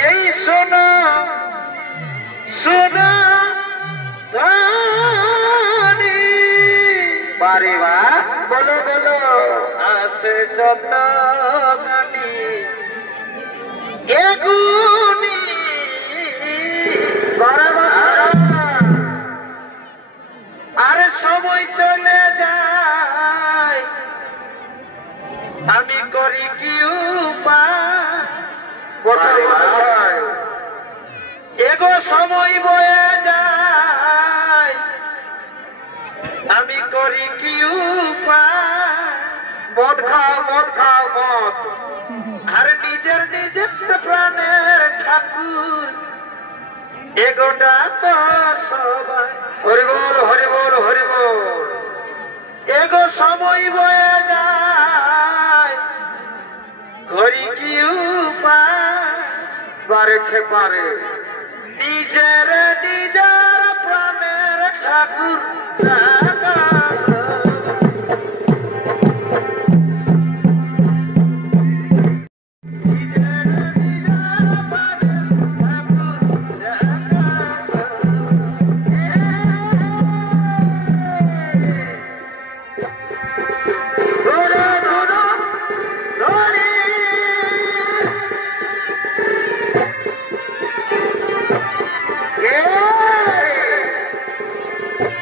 এই শোনো শোনো ধানি বারে বা বলো বলো আছে যত গানি এগুনি আরে সময় চলে যায় আমি করি কি উপায় এগো সময় বয়ে যায় আমি করি কি উপায় মদ খাও মদ আর নিজের নিজের প্রাণের ঠাকুর এগোটা তো সবাই হরিবল হরিবল হরিবল এগো সময় বয়ে যায় ঘড়ি কি পারে পারে নিজের নিজের প্রাণের ঠাকুর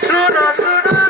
Suno, suno.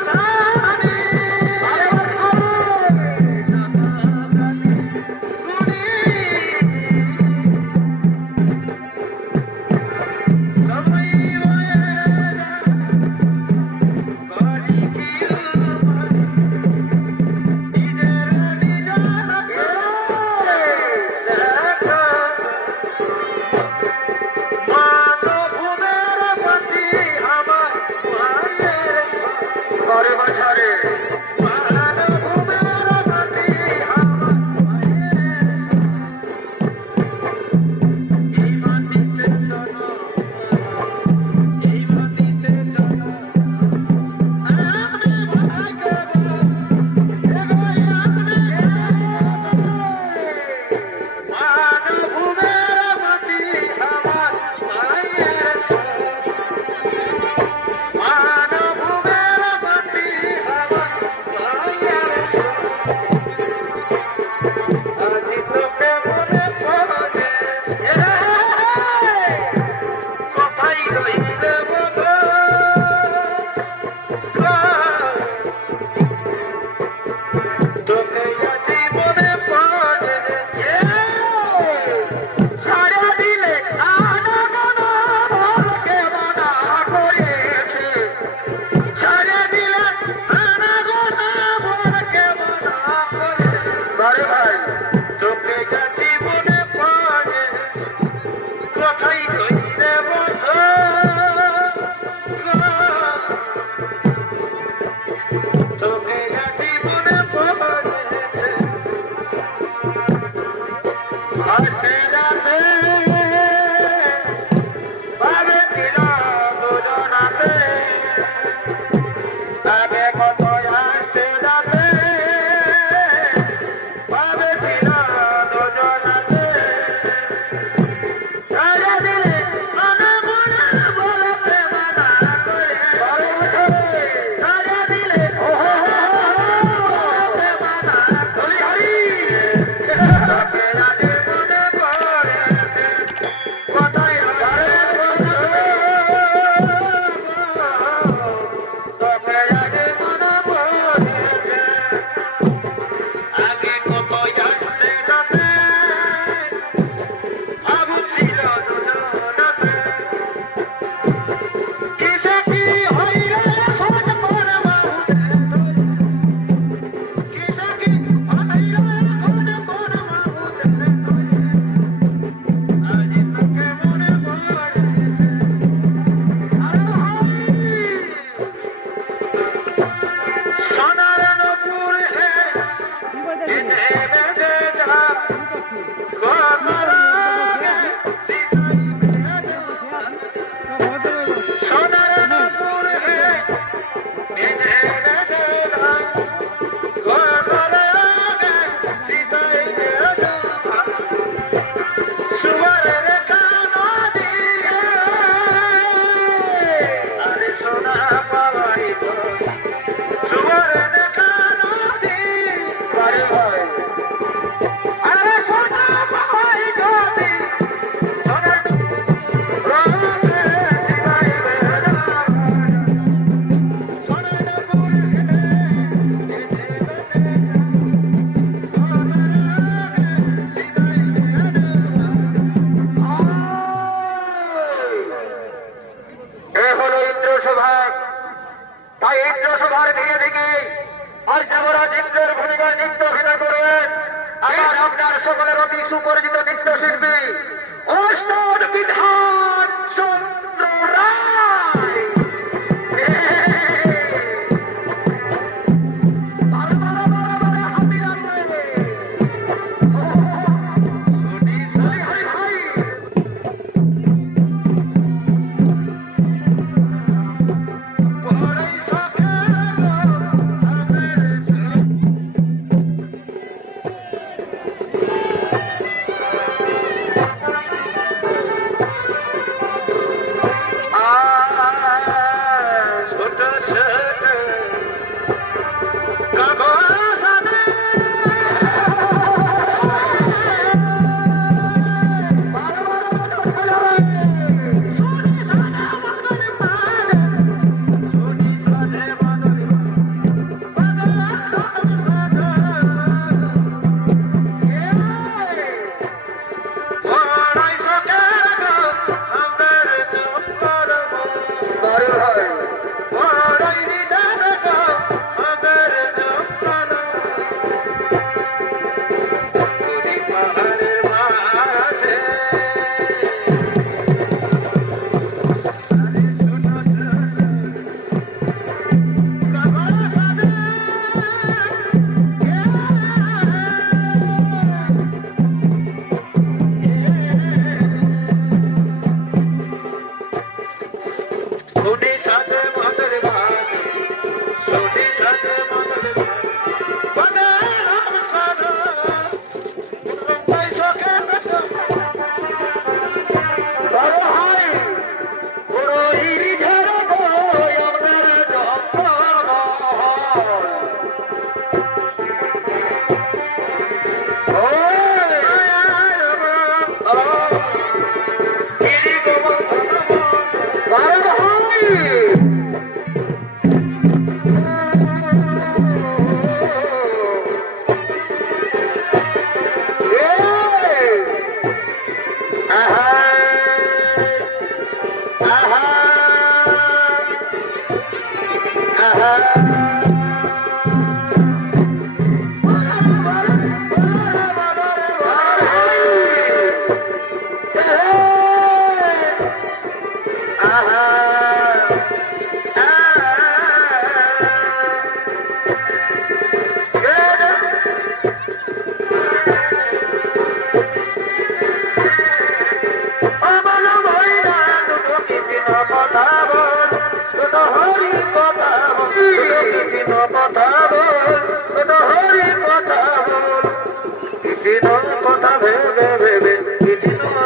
কথা ভেবে ভেবে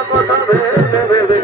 কথা ভেবে ভেবে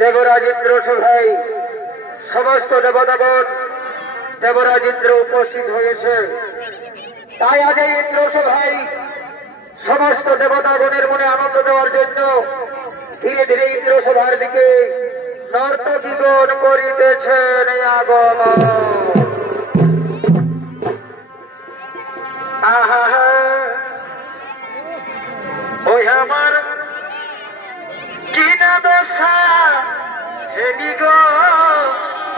দেবরাজ ইন্দ্র সভায় সমস্ত দেবতাগণ দেবরাজ ইন্দ্র উপস্থিত হয়েছে। তাই আজ এই ইন্দ্র সভায় সমস্ত দেবতাগণের মনে আনন্দ দেওয়ার জন্য ধীরে ধীরে ইন্দ্র সভার দিকে নর্তকীগণ করিতেছেন আগমন। আহা ওই আমার কিনা দশা হেলি গো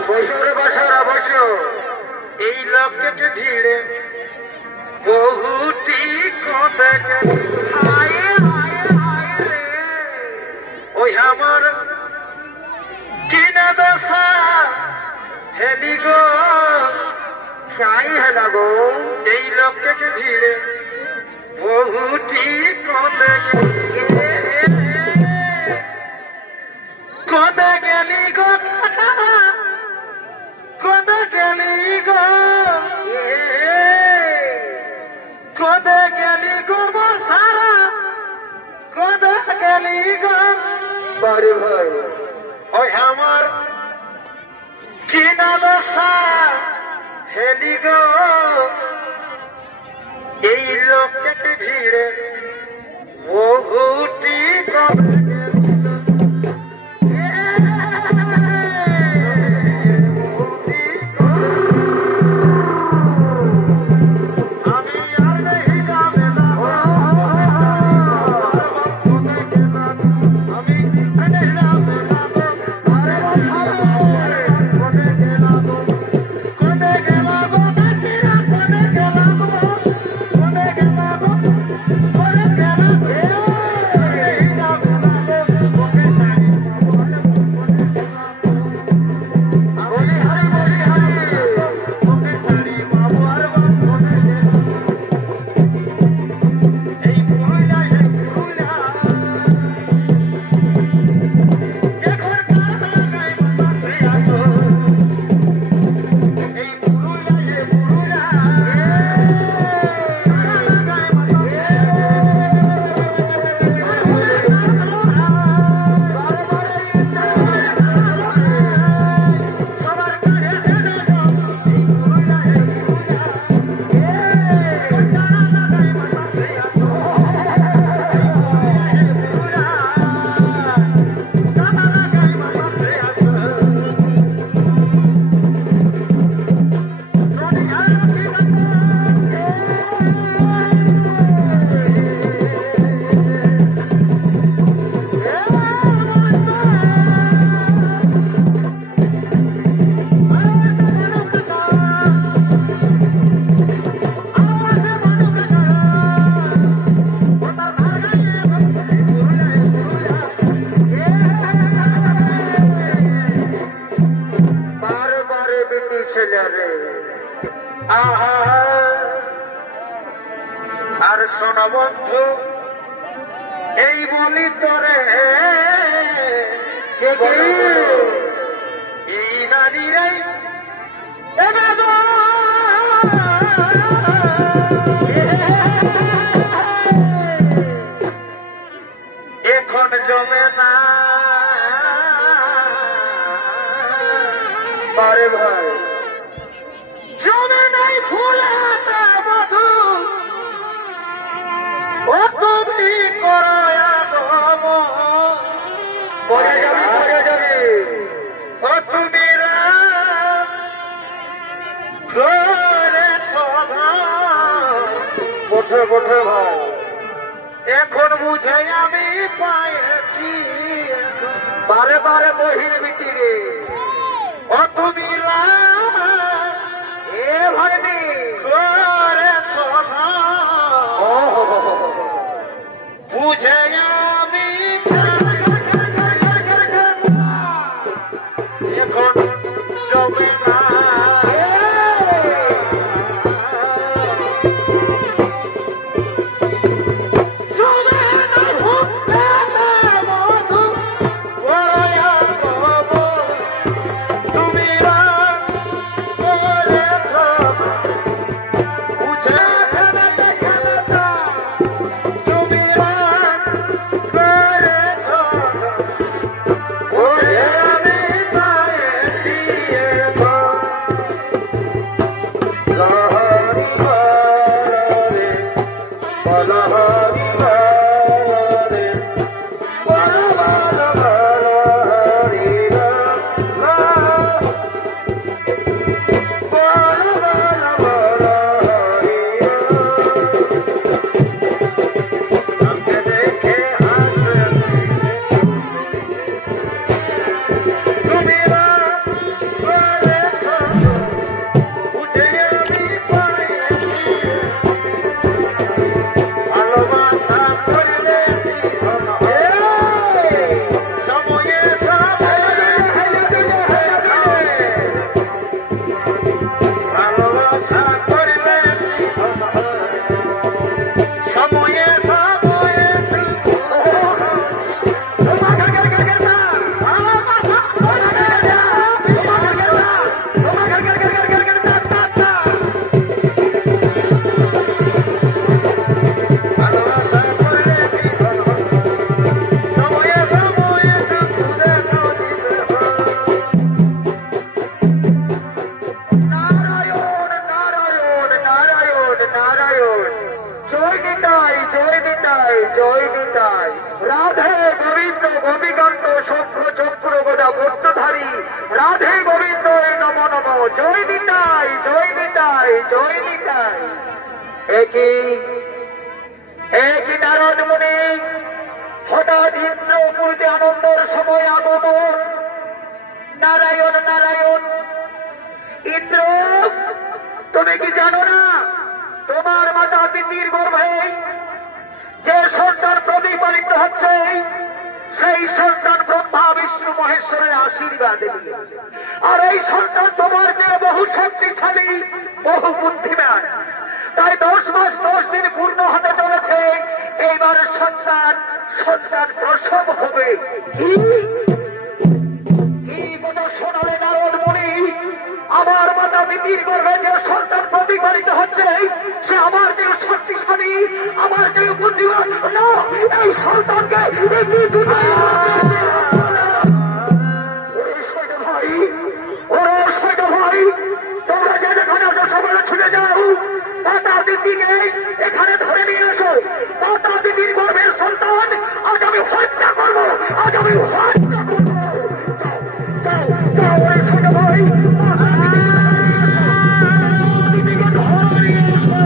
বছর বছর অবশ্য এই লোককে ভিড়ে বহুটি কথা ওই আমার কিনা দশা হেলি গো চাই হেলা গো এই লোককে ভিড়ে বহুটি কথা কোদা গেলি গো কোদা গেলি গো কোদা গেলি গো সারা কোদা গেলি গো বাড়ি ভাই ওই আমার কিনা দশা হেলি গো এই লোককে ভিড়ে বহুটি রে আহা আর শোনা বন্ধু এই বলি তোরে এই নারীরাই এখন জমে না পারে ভাই জমে নাই ফুলে মধু ও তুমি পরে যাবে ও তুমি কোঠে কোঠে ভাই এখন বুঝে আমি পাইছি বারে বারে বহির বিটিরে ও তুমি এ ভাইনি বুঝে আমি এখন জমে না রাধে গোবিন্দ গোপীকান্ত শঙ্খ চক্র গদা বস্ত্রধারী রাধে গোবিন্দ নম নম জয় নিতাই জয় নিতাই জয় নিতাই। একই নারদ মুনি হঠাৎ ইন্দ্রপুরীতে আনন্দের সময় আগমন। নারায়ণ নারায়ণ ইন্দ্র তুমি কি জানো না তোমার মাতা তিতির গর্ভে যে সন্তান প্রতিপালিত হচ্ছে সেই সন্তান ব্রহ্মা বিষ্ণু মহেশ্বরের আশীর্বাদ, আর এই সন্তান তোমার যে বহু শক্তিশালী বহু বুদ্ধিমান। তাই 10 মাস 10 দিন পূর্ণ হতে চলেছে, এইবার সন্তান প্রসব হবে। কি কথা শোনালে নারদ মুনি? আমার মাতা তিতির গর্ভে যে সন্তান প্রতিপালিত হচ্ছে সে আমার যে শক্তিশালী আমার যে বুদ্ধিমান না, এই সন্তানকে ভাই তোমরা যে যেখানে আসো সবাই ছুটে যাও, মাতা দিদিকে এখানে ধরে নিয়ে এসো। মাতা দিদির গর্ভের সন্তান আজ আমি হত্যা করবো, আজ আমি হত্যা করবো। ছোট ভাই দিদিকে ধরে নিয়ে এসো।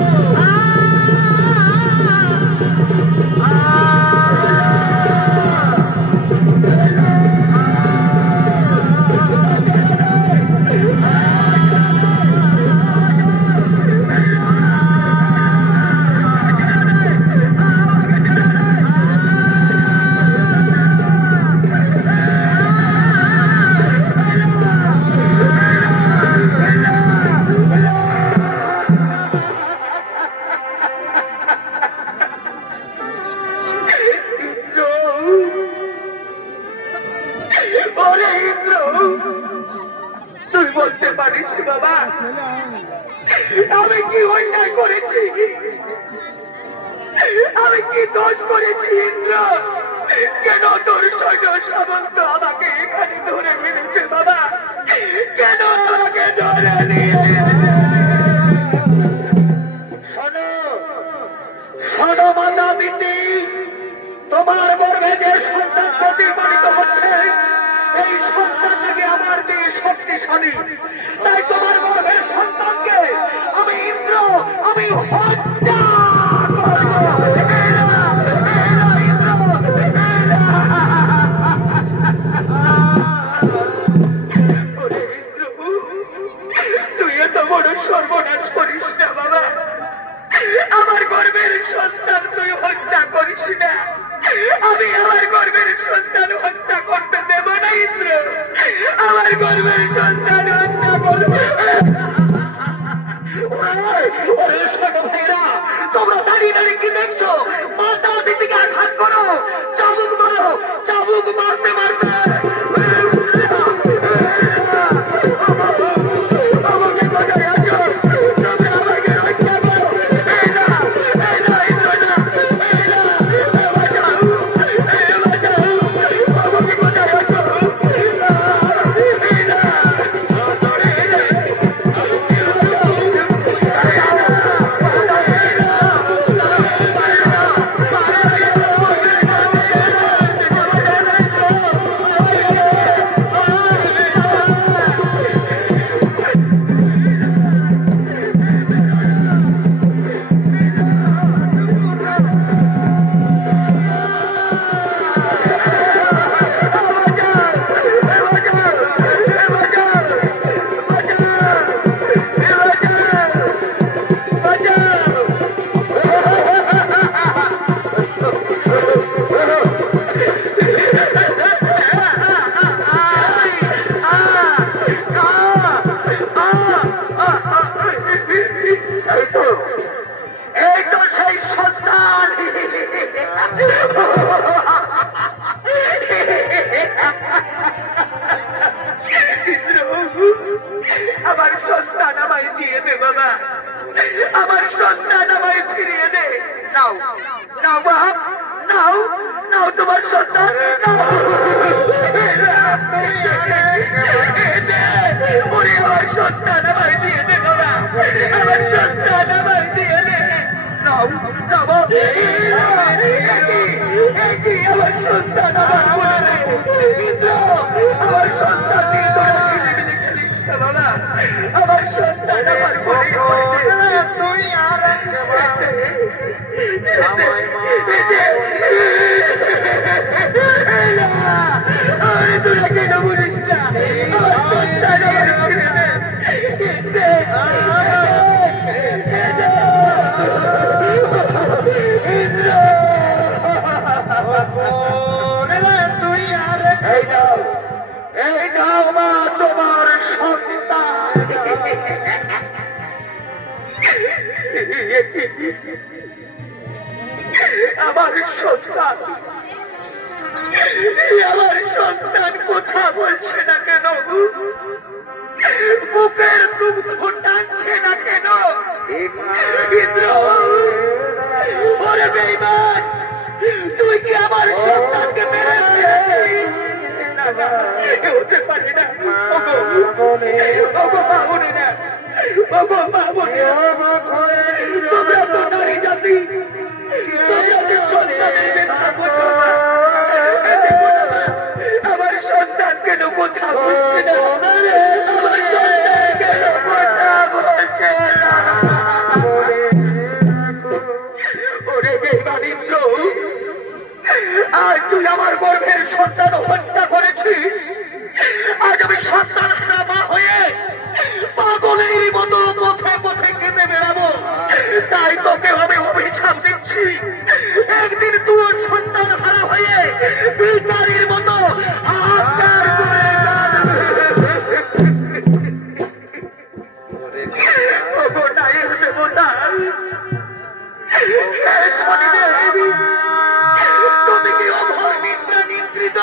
ওরে ইন্দ্র, তুই বলতে পারিস বাবা আমি কি অন্যায় করেছি, আমি কি দোষ করেছি ইন্দ্র? কেন তোর সৈন্য সামন্ত আমাকে এখানে ধরে ফেলেছে বাবা? কেন আমাকে ধরে নিয়ে? শোনো শোনো মাতা দিদি, তোমার গর্ভে যে সন্তান প্রতিপালিত হচ্ছে এই সন্তানটাকে আমার দিয়ে শক্তিশালী, তাই তোমার গর্ভের সন্তানকে আমি ইন্দ্র আমি হত্যা তুই এত বড় সর্বনাশ করিস না বাবা, আমার গর্ভের সন্তান তুই হত্যা করিস না। আমি আমার গর্ভের সন্তান হত্যা করতে দেব না ইন্দ্র, আমার গর্ভের সন্তান হত্যা করবে। তোমরা দাঁড়িয়ে দাঁড়িয়ে কি দেখছো? মাতা দিদিকে আঘাত করো, চাবুক মারো, চাবুক মারতে মারতে আমার সন্তান আমায় দিয়ে দে বাবা, আমার সন্তান আমায় ফিরিয়ে দে। নাও নাও বাপ, নাও নাও তোমার সন্তান, আমার সন্তান আমায় দিয়ে দে বাবা, আমার সন্তান আমায় দিয়ে দে। নাও নাও আমার সন্তান আমার বলে ইন্দ্র, আমার সন্তান দিয়ে তোরা খেলিস না বাবা, আমার সন্তান আমার বলে তুই আর তোরা কেন বলিস না? আমার সন্তান আমার তুই আর এই নাও মা তোমার সন্তান। আমার সন্তান, আমার সন্তান কথা বলছে না কেন? বুকের দুঃখ টানছে না কেন? ইন্দ্র, ওরে বেঈমান, তুই কি আমার সন্তানকে মেরে দিয়েছিস? হতে পারে না। তোমরা তো নারী জাতি, আমার সন্তান কেন কথা বলছে না? আমার সন্তান কেন কথা বলছে না? ওরে বেঈমান ইন্দ্র, আজ তুই আমার গর্ভের সন্তান হত্যা করেছিস, আজ আমি সন্তান মা হয়ে পাগলের মতো পথে পথে কেঁদে বেড়াবো। তাই তোকে আমি অভিশাপ দিচ্ছি, একদিন তোর সন্তান হারা হয়ে বিচারের মতো হাহাকার করে তুমি কি অভর নিদ্রা নিদ্রিত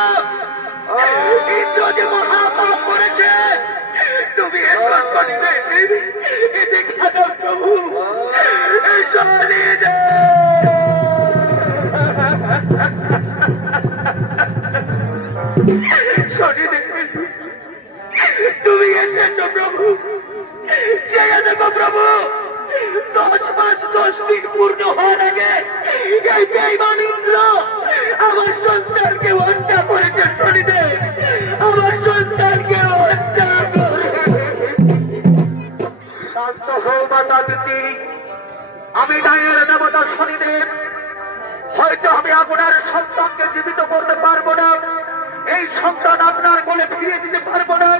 ইন্দ্র যে মহাপাপ করেছে, তুমি এখন করতে এতে খাদো প্রভু, তুমি এসেছ প্রভু, চেয়ে দেখো প্রভু, 10 মাস 10 দিন পূর্ণ হওয়ার আগে এই বেঈমান ইন্দ্র আমার সন্তানকে হত্যা করেছে। শনিদেব আমার সন্তানকে হত্যা করে। শান্ত হও মাতা দিদি, আমি ন্যায়ের দেবতা শনিদেব। হয়তো আমি আপনার সন্তানকে জীবিত করতে পারবো না, এই সন্তান আপনার কোলে ফিরিয়ে দিতে পারবো না,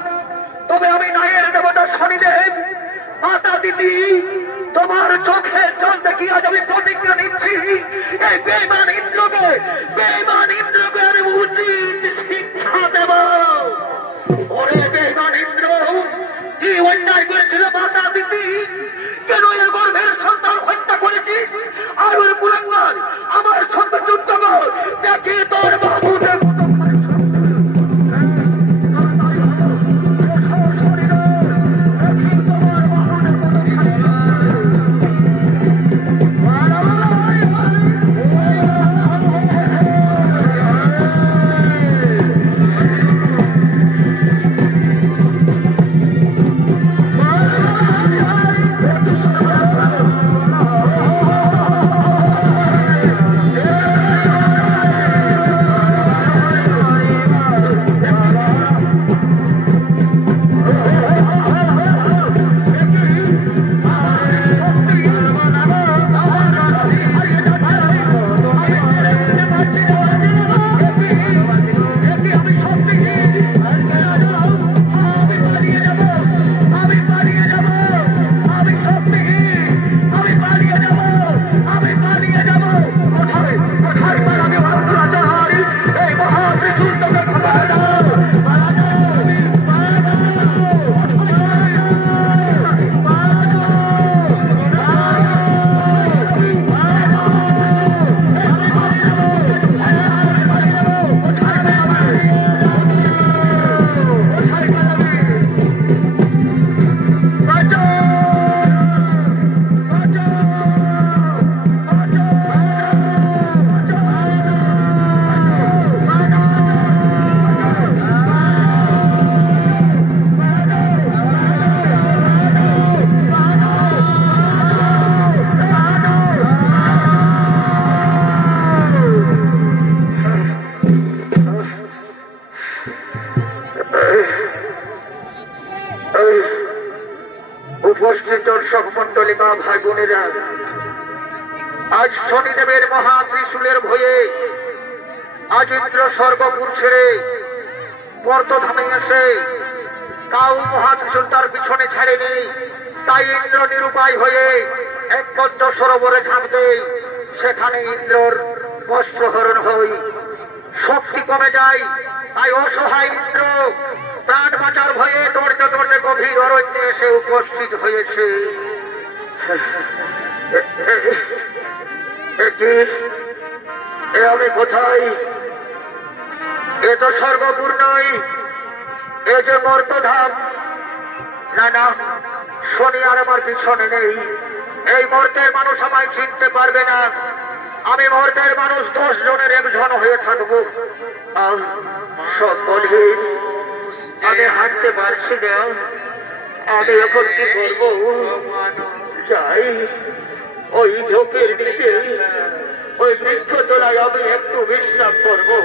তবে আমি ন্যায়ের দেবতা শনিদেব। মাতা দিদি, তোমার চোখের জল দেখি আজ আমি প্রতিজ্ঞা নিচ্ছি, এই বেঈমান ইন্দ্রকে আমি উচিত শিক্ষা দেব। ওরে বেঈমান ইন্দ্র, কি অন্যায় করেছিল মাতা দিদি? কেন এর গর্ভের সন্তান হত্যা করেছিস? আর ওর কুলাঙ্গার আমার সন্তান যুদ্ধ কর, দেখি তোর বাবুদের উপস্থিত দর্শক মন্ডলী, মা ভাই বোনেরা, আজ শনিদেবের মহা ত্রিশূলের ভয়ে আজ ইন্দ্র স্বর্গপুর ছেড়ে বর্তধামে এসে কাউ মহাত্রিশূল তার পিছনে ছাড়েনি। তাই ইন্দ্র নিরুপায় হয়ে এক পদ্ম সরোবরে ঝাঁপ দেয়। সেখানে ইন্দ্রর বস্ত্রহরণ হয়, শক্তি কমে যায়। তাই অসহায় ইন্দ্র প্রাণ বাঁচার ভয়ে দৌড়তে দৌড়তে গভীর অরণ্যে এসে উপস্থিত হয়েছে। আমি কোথায়? এ তো স্বর্গপুর নয়, এ যে মর্তধাম। না না, শনি আর আমার পিছনে নেই। এই মর্তের মানুষ আমায় চিনতে পারবে না। আমি মর্তের মানুষ 10 জনের একজন হয়ে থাকবো। সকলে আমি হাঁটতে পারছি না, আমি এখন কি করবো? যাই ওই ঝোঁকের নিচে, ওই বৃক্ষতলায় আমি একটু বিশ্রাম করবো।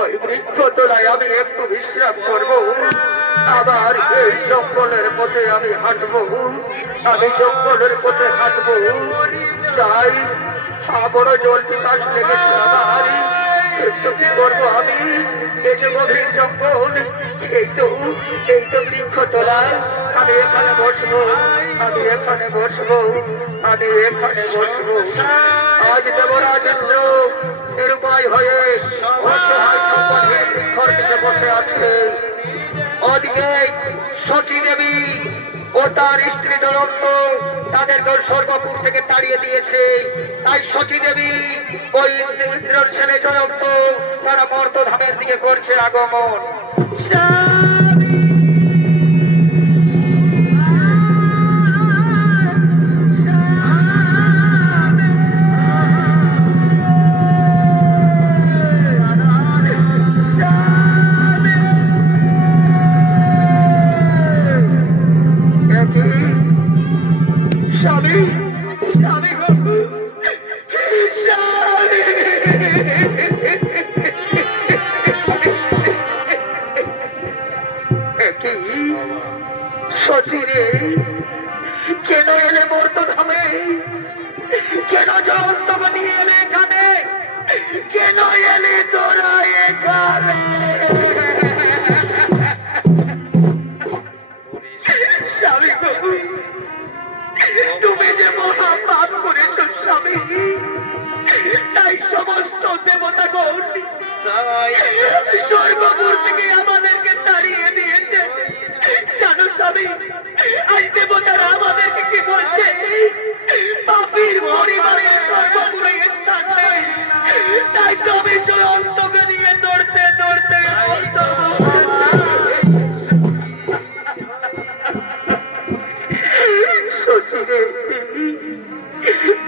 ওই বৃক্ষতলায় আমি একটু বিশ্রাম করবো। আবার এই জঙ্গলের পথে আমি হাঁটবো। আমি জঙ্গলের পথে হাঁটবো। যাই, বড় জল পিপাস লেগেছে আমার। একটু কি করবো আমি? এই যে গভীর জঙ্গল, এই তো বৃক্ষতলা। আমি এখানে বসবো, আমি এখানে বসবো, আমি এখানে বসবো। আজ দেবরাজ ইন্দ্র নিরুপায় হয়ে অসহায় সম্পদের বৃক্ষর নিচে বসে আছে। ওদিকে সচী দেবী ও তার স্ত্রী জয়ন্ত তাদেরকে স্বর্গপুর থেকে তাড়িয়ে দিয়েছে। তাই সচী দেবী ওই ইন্দ্রের ছেলে জয়ন্ত তারা মর্তধামের দিকে করছে আগমন।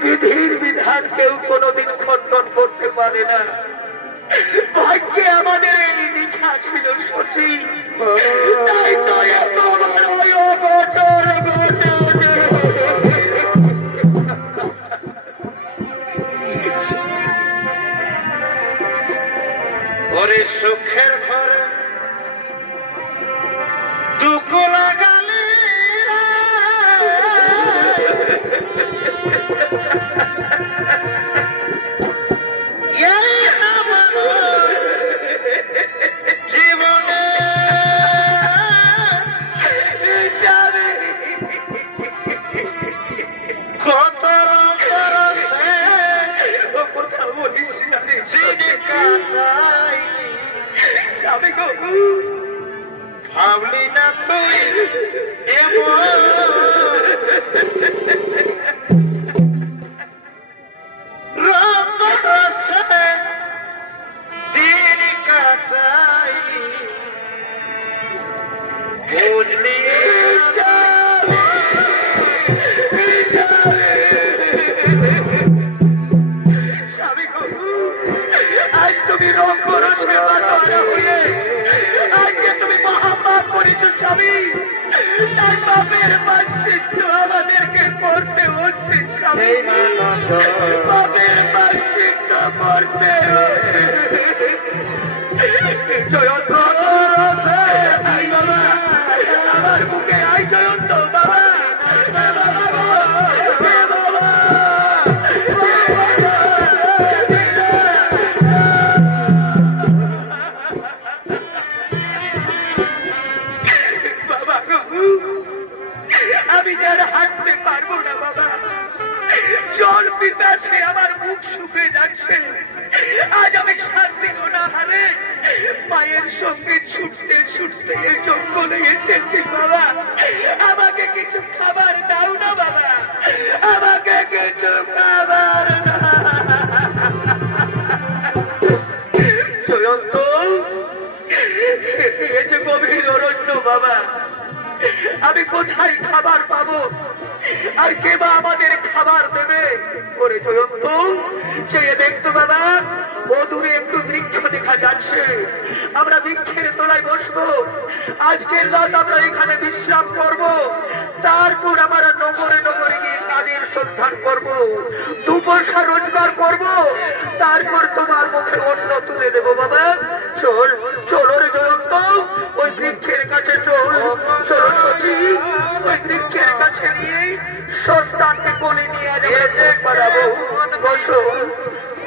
বিধির বিধান কেউ কোনদিন খণ্ডন করতে পারে না। ভাগ্যে আমাদের এই লিখা ছিল সঠিক, তাই তো এত বড় অঘটন ঘটে। ওরে সুখের ঘরে দুঃখ লাগালে জীবনে কত কথা বলিস ভাবলি না তুই দিন কাটাই বুঝলি আজ তুমি রঙ্গর সেবা করা হইলে আজকে তুমি মহাপাপ করেছ স্বামী, তাই পাপের প্রায়শ্চিত্ত আমাদেরকে করতে হচ্ছে স্বামী, পাপের প্রায়শ্চিত্ত করতে জয়ন্ত আমার মুখে আই জয়ন্ত বাবা আমি যারা হাঁটতে পারবো না বাবা, জল পিপাসে আমার মুখ শুকিয়ে যাচ্ছে। আজ আমি 7 দিন না হারে মায়ের সঙ্গে ছুটতে ছুটতে জঙ্গলে এসেছি বাবা, আমাকে কিছু খাবার দাও না বাবা, আমাকে কিছু খাবার জয়ন্ত, এ যে গভীর অরণ্য বাবা, আমি কোথায় খাবার পাবো আর কে বা আমাদের খাবার দেবে? ওরে জয়ন্ত চেয়ে দেখতো বাবা, ও দূরে একটু বৃক্ষ দেখা যাচ্ছে, আমরা বৃক্ষের তলায় বসবো, আজকের রাত আমরা এখানে বিশ্রাম করব, তারপর আমরা নগরে নগরে গিয়ে কাজের সন্ধান করব, 2 পয়সা রোজগার করব, তারপর তোমার মুখে অন্ন তুলে দেবো বাবা। চল চলো রে জয়ন্ত, ওই বৃক্ষের কাছে চল, চলো সতী, ওই বৃক্ষের কাছে নিয়ে সন্তানকে কোলে নিয়ে যেতে পারাবো। বসো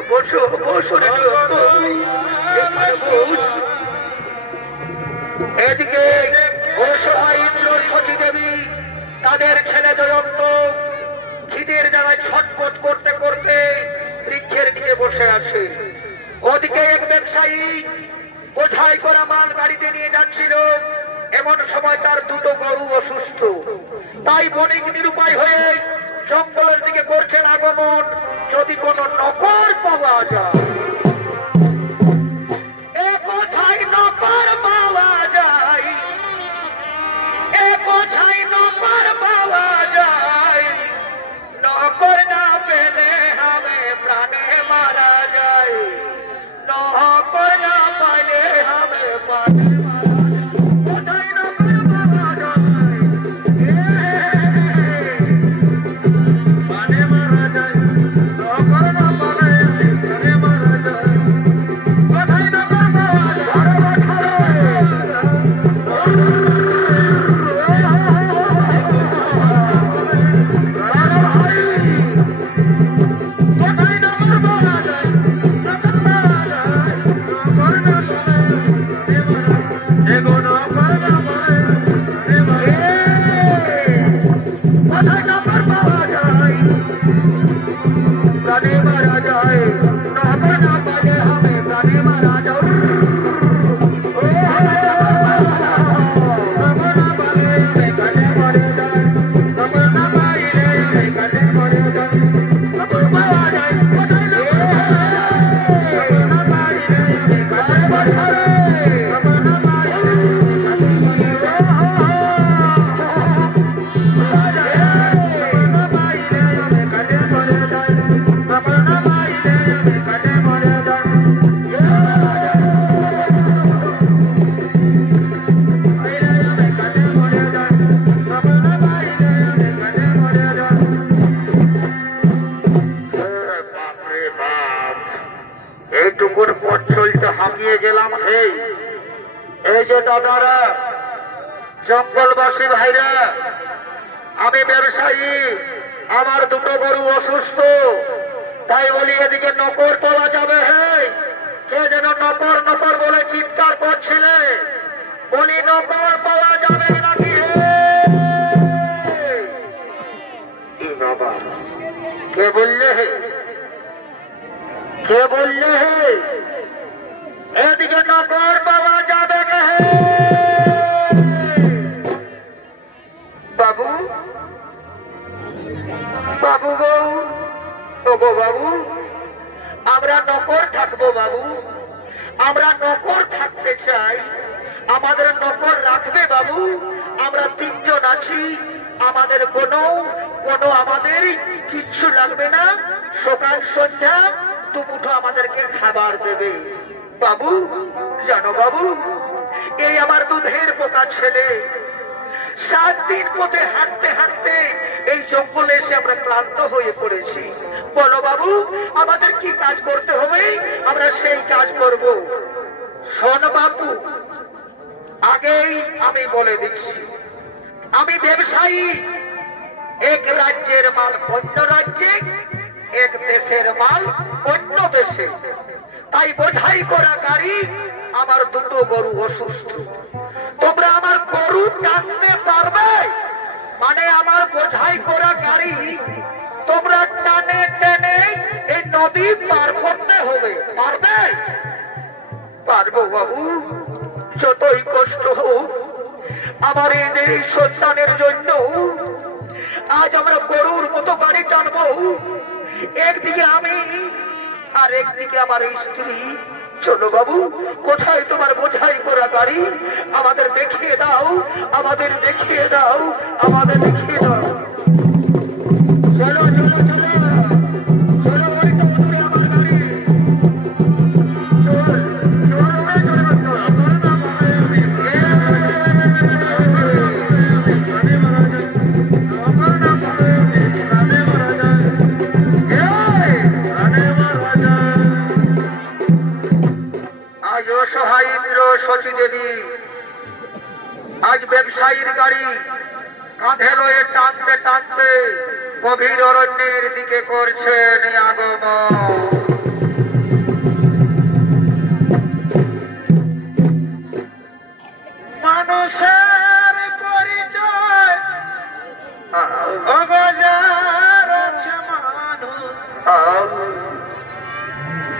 বসো বসো রে জয়ন্ত, এখানে বস। এদিকে ও সবাই ইন্দ্র সতী দেবী তাদের ছেলে জয়ন্ত খিদের জ্বালায় ছটফট করতে করতে বৃক্ষের নিচে বসে আছে। ওদিকে এক ব্যবসায়ী বোঝাই করা মাল গাড়িতে নিয়ে যাচ্ছিল, এমন সময় তার 2টো গরু অসুস্থ, তাই বণিক নিরুপায় হয়ে জঙ্গলের দিকে করছেন আগমন, যদি কোনো নকর পাওয়া যায়। কোথায় নকর পাওয়া যায় এই যে দাদারা, জঙ্গলবাসী ভাইরা, আমি ব্যবসায়ী, আমার দুটো গরু অসুস্থ, তাই বলি এদিকে নকর পাওয়া যাবে। হ্যাঁ, কে যেন নকর নকর বলে চিৎকার করছিলে, বলি নকর পাওয়া যাবে নাকি? বাবা, কে বললে? কে বললে এদিকে নকর পাওয়া যাবে? বাবু, বাবু গো, ওগো বাবু, আমরা নকর থাকবো বাবু, আমরা নকর থাকতে চাই, আমাদের নকর রাখবে বাবু। আমরা তিনজন আছি, আমাদের কোনো আমাদের কিচ্ছু লাগবে না, সকাল সন্ধ্যা দুমুঠো আমাদেরকে খাবার দেবে বাবু। জানো বাবু, এই আমার দুধের পোকা ছেলে 7 দিন পথে হাঁটতে হাঁটতে এই জঙ্গলে এসে আমরা ক্লান্ত হয়ে পড়েছি। বলো বাবু, আমাদের কি কাজ করতে হবে? আমরা সেই কাজ করব। শোন বাবু, আগেই আমি বলে দিচ্ছি, আমি ব্যবসায়ী, এক রাজ্যের মাল অন্য রাজ্যে, এক দেশের মাল অন্য দেশে, তাই বোঝাই করা গাড়ি, আমার দুটো গরু অসুস্থ, তোমরা আমার গরু টানতে পারবে? মানে আমার বোঝাই করা গাড়ি তোমরা টানে টেনে এই নদী পার করতে হবে, পারবে? পারবো বাবু, যতই কষ্ট হোক আমার এই সন্তানের জন্য আজ আমরা গরুর মতো গাড়ি টানবো। একদিকে আমি আর একদিকে আমার স্ত্রী। চলো বাবু, কোথায় তোমার বোঝাই করা গাড়ি? আমাদের দেখিয়ে দাও, আমাদের দেখিয়ে দাও, আমাদের দেখিয়ে দাও। চলো চলো চলো চলো, আমার গাড়ি। সচি দেবী আজ ব্যবসায়ীর গাড়ি কাঁধে লয়ে টানতে টানতে গভীর অরণ্যের দিকে করছেন আগমন। মানুষের পরিচয় অগজার মানুষ,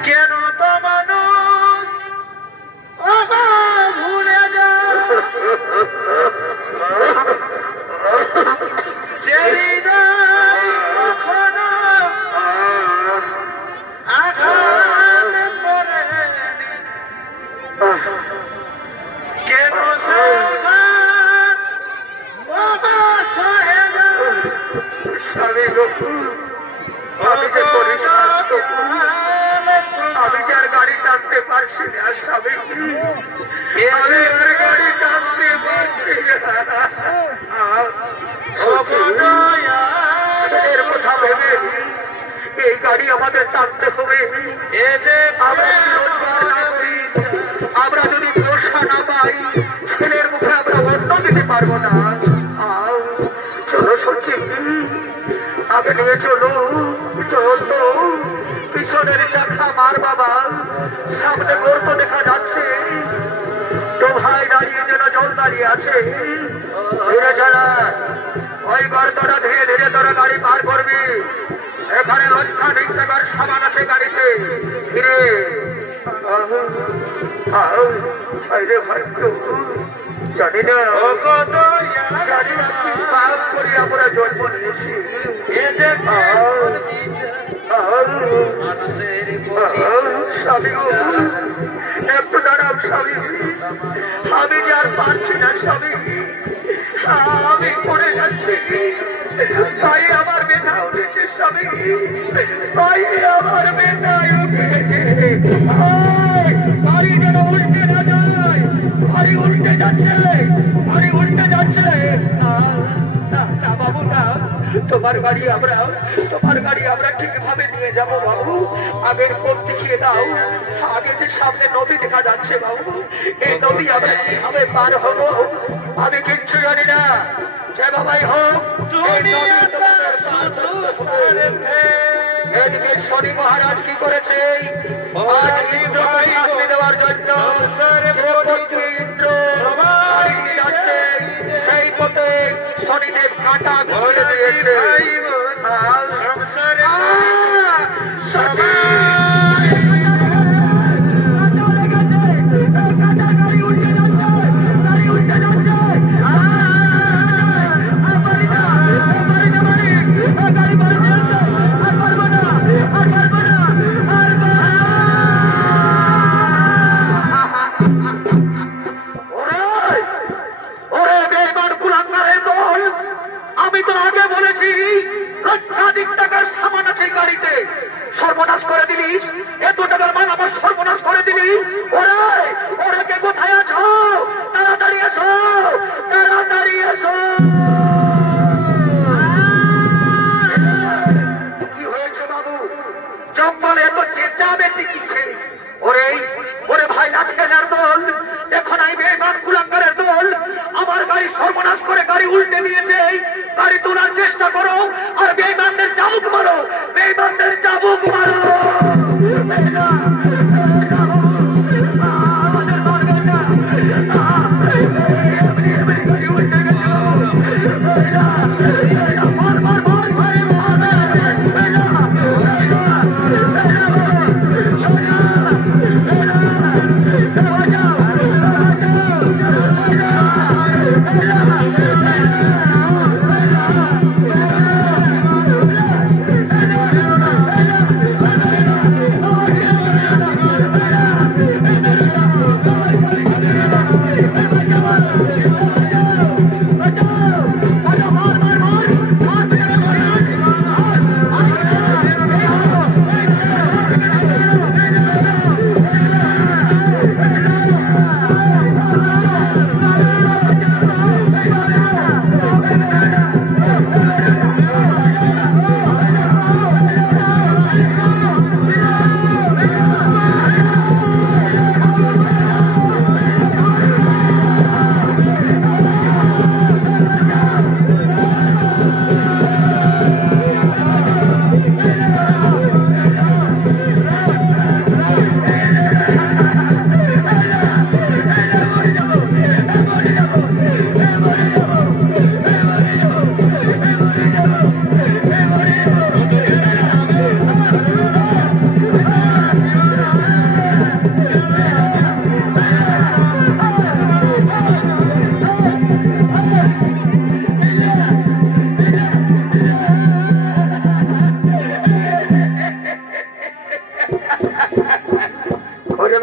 কেন তো মানুষ ভুলে যায় কখনো আঘাত করেনি, কেন বাবা সহে যায়। স্বামী আমি যার গাড়ি টানতে পারছি না, স্বামী আমি আর গাড়ি টানতে পারছি এর কথা ভেবে এই গাড়ি আমাদের টানতে হবে। আমরা যদি ভরসা না পাই, ছেলের মুখে আমরা অন্য দিতে পারবো না। চলো সত্যি আগে নিয়ে চলো, চলো পিছনের চাকা মার বাবা, সামনে গর্ত দেখা যাচ্ছে, তো ভাই দাঁড়িয়ে যেন জল দাঁড়িয়ে আছে। ধীরে চলা, ওই গর্তটা ধীরে ধীরে তোরা গাড়ি পার করবি। এখানে লজ্জা নিতে সামান আছে গাড়িতে। ধীরে জানি না কি পাপ করি আমরা জন্ম নিয়েছি। স্বামী একটু দাঁড়াও স্বামী, আমি যে আর পারছি না স্বামী, আমি পড়ে যাচ্ছি। ভাই আমার ব্যথা উঠেছে স্বামী, ভাই আমার ব্যথা উঠেছে। বাড়ি যেন উল্টে না যায়, বাড়ি উল্টে যাচ্ছে, বাড়ি উল্টে যাচ্ছে। না বাবু না, তুমি তোমার গাড়ি আমরা ঠিকভাবে নিয়ে যাব বাবু। আগের পথ দেখিয়ে দাও। আগে যে সামনে নদী দেখা যাচ্ছে বাবু, এই নদী আমরা কিভাবে পার হব আমি কিচ্ছু জানি না। যে বাবাই হোক, এদিকে শনি মহারাজ কি করেছে, আজ ইন্দ্রকে শাস্তি দেওয়ার জন্য ইন্দ্র নিয়ে যাচ্ছে, সেই পথে শনিদেব কাঁটা ঘুরে দিয়েছে। সর্বনাশ করে দিলিস, এত টাকার মাল আমার সর্বনাশ করে দিলি। ওরা কে কোথায় আছো? তাড়াতাড়ি এসো, তাড়াতাড়ি এসো। কি হয়েছে বাবু? জঙ্গলে এত চেঁচামেচি কিসে? ওরে ভাই লাঠিয়ার দল, এখন এই বেঈমান কুলাঙ্গারের দল আমার গাড়ি সর্বনাশ করে গাড়ি উল্টে দিয়েছে। গাড়ি তোলার চেষ্টা করো আর বেঈমানদের চাবুক মারো, বেঈমানদের চাবুক মারো।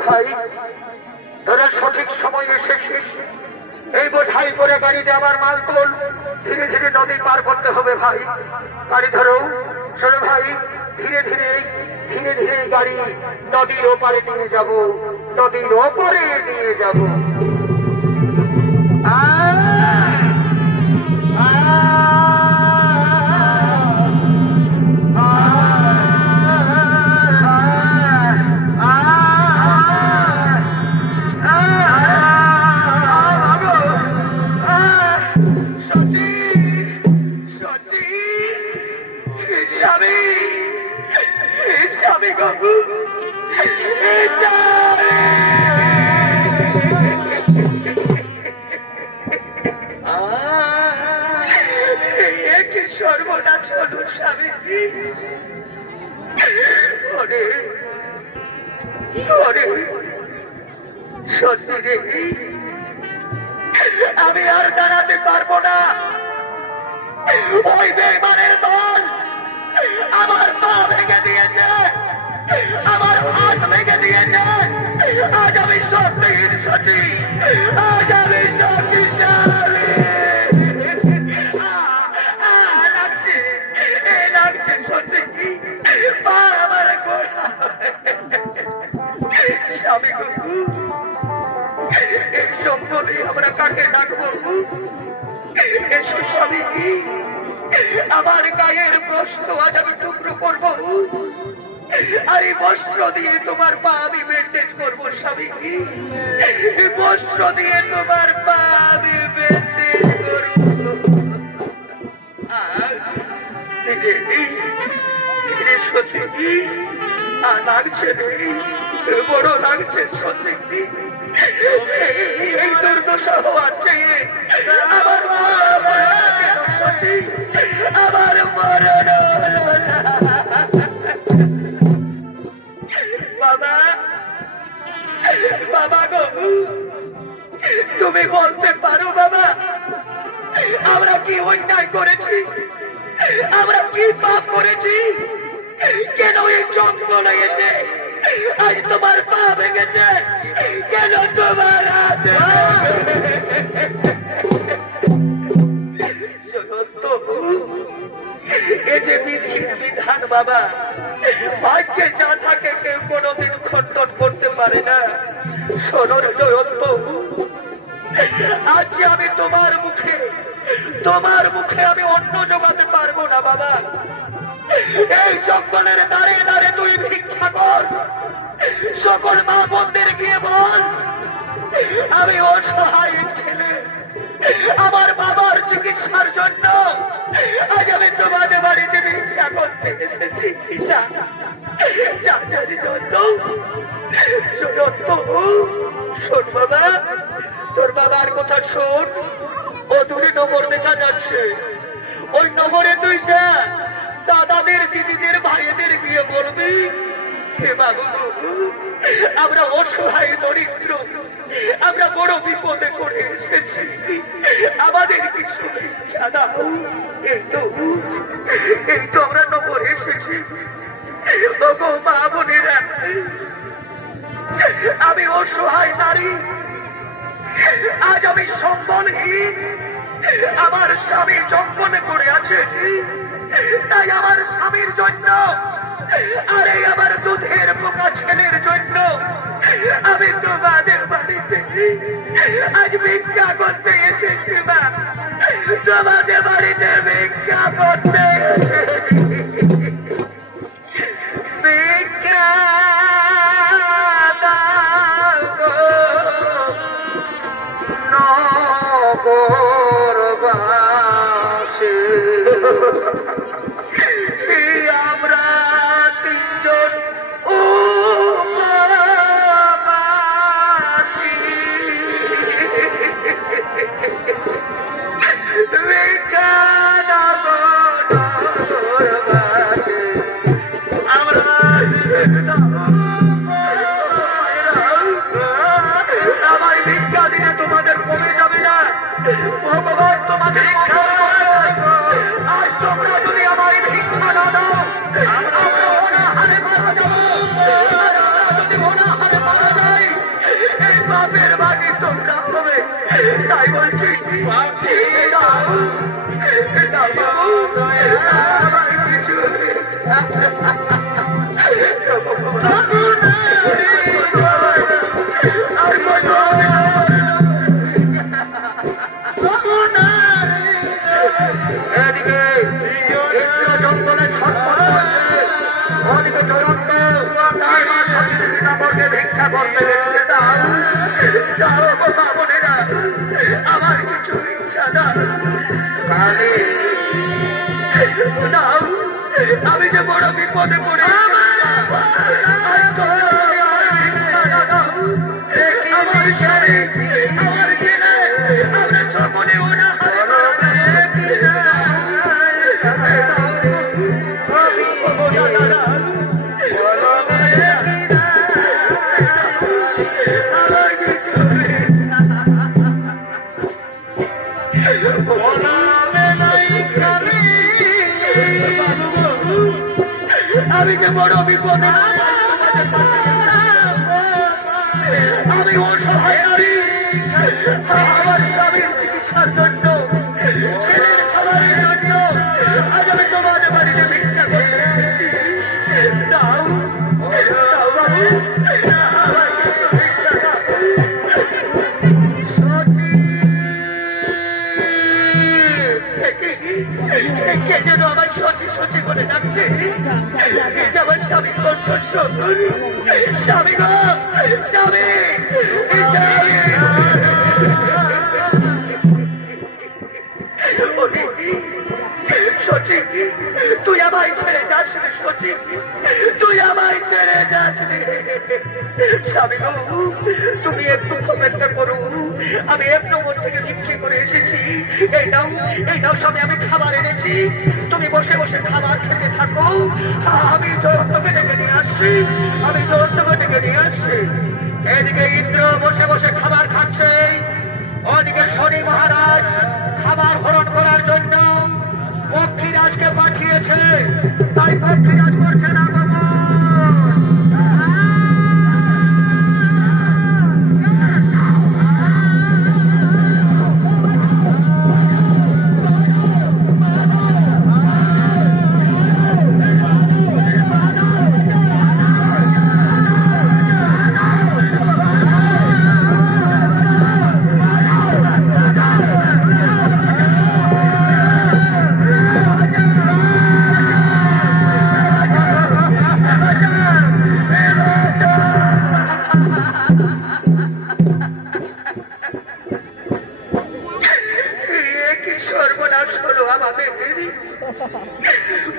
ভাই তোরা সঠিক সময় এসেছিস, এই বোঝাই করে গাড়িতে আবার মাল তোল, ধীরে ধীরে নদী পার করতে হবে ভাই। গাড়ি ধরো, চলো ভাই, ধীরে ধীরে ধীরে ধীরে গাড়ি নদীর ওপারে নিয়ে যাব, নদীর ওপারে নিয়ে যাব। সর্বনাশ হল স্বামী, সত্যি রে, আমি আর দাঁড়াতে পারবো না। ওই বেঈমানের দল আমার পা ভেঙে দিয়েছে, আমার হাত ভেঙে দিয়েছে। আজ আমি সত্যির সত্যি, আজ আমি শক্তিশালী। লাগছে সত্যি, পা আমার গোড়া। স্বামী গো, এই জঙ্গলে আমরা কাকে ডাকবো? এসো স্বামী, আমার গায়ের বস্ত্র আজ আমি টুকরো করবো, আর এই বস্ত্র দিয়ে তোমার পা আমি ব্যান্ডেজ করবো স্বামী, এই বস্ত্র দিয়ে তোমার পা আমি ব্যান্ডেজ করবো। সত্যি লাগছে রে, বড় লাগছে সত্যি। এই দুর্দশা হওয়ার চেয়ে আমার সত্যি আমার মরণ বাবা। বাবা গো, তুমি বলতে পারো বাবা আমরা কি অন্যায় করেছি, আমরা কি পাপ করেছি, কেন এই জঙ্গলে এসে আজ তোমার পা ভেঙেছে, কেন তোমার হাত এই যে বিধির বিধান বাবা, ভাগ্যে যা থাকে কেউ কোনোদিন খণ্ডন করতে পারে না। শোনো জয়ন্ত, আজ আমি তোমার মুখে আমি অন্ন জোগাতে পারবো না বাবা। এই জঙ্গলের দাঁড়িয়ে দাঁড়িয়ে তুই ভিক্ষা কর, সকল মা বোনদের গিয়ে বল আমি অসহায় ছেলে, আমার বাবার চিকিৎসার জন্য আজ আমি তোমাদের বাড়িতে ভিক্ষা করতে এসেছি। শোন বাবা, তোর বাবার কথা শোন। ও দূরে নগর দেখা যাচ্ছে, ওই নগরে তুই যা, দাদাদের দিদিদের ভাইদের গিয়ে বলবি হে বাবু আমরা অসহায় দরিদ্র, আমরা বড় বিপদে পড়ে এসেছি, আমাদের কিছু ভিক্ষা দাও। এই তো আমরা নগরে এসেছি। মা বোনেরা, আমি অসহায় নারী, আজ আমি সম্বলহীন, আমার স্বামী জঙ্গলে পড়ে আছে, তাই আমার স্বামীর জন্য আর এই আমার দুধের পোকা ছেলের জন্য আমি তোমাদের বাড়িতে আজ ভিক্ষা করতে এসেছি। মা, তোমাদের বাড়িতে ভিক্ষা করতে ভিক্ষা নগরবাসী আমরা তিনজন উপবাসী ভিক্ষা নগরবাসী আমরা আমার ভিক্ষা দিলে তোমাদের কমে যাবে না। ভগবান তোমাদের আজ তোমরা যদি আমার ভিক্ষা না দাও আমরা অনাহারে মারা যাবো, যদি অনাহারে মারা যাই এই বাপের বাড়ি তোমরা হবে। তাই বলছি কিছু আর এদিকে জঙ্গলে ছটফট করছে, ওদিকে ভিক্ষা করতে গেছে। আমার কিছু ভিক্ষা দাও, আমি যে বড় বিপদে পড়ে আমার ছেলে আমার ছেলে আমরা সকলে আমি যে বড় বিপদ, আমি অসহায় নারী, আমার স্বামীর চিকিৎসার জন্য ছেলের খাবারের জন্য আজ আমি তোমাদের বাড়িতে ভিক্ষা করতে এসেছি। দাও দাও বাবু, আমার কিছু ভিক্ষা দাও। স্বামী গো, স্বামী, সচিব, তুই আমায় ছেড়ে যাস রে সচিব, তুই আমায় ছেড়ে যাস রে। স্বামী গো, তুমি একটু অপেক্ষা করো, আমি এক নম্বর থেকে বিক্রি করে এসেছি। এই নাও স্বামী, আমি খাবার এনেছি, তুমি বসে বসে খাবার খেতে থাকো। আমি জয়ন্তকে ডেকে নিয়ে আসছি, আমি জয়ন্তকে ডেকে নিয়ে আসছি। এদিকে ইন্দ্র বসে বসে খাবার খাচ্ছে, ওদিকে শনি মহারাজ খাবার হরণ করার জন্য পক্ষীরাজকে পাঠিয়েছে। তাই পক্ষীরাজ করছে না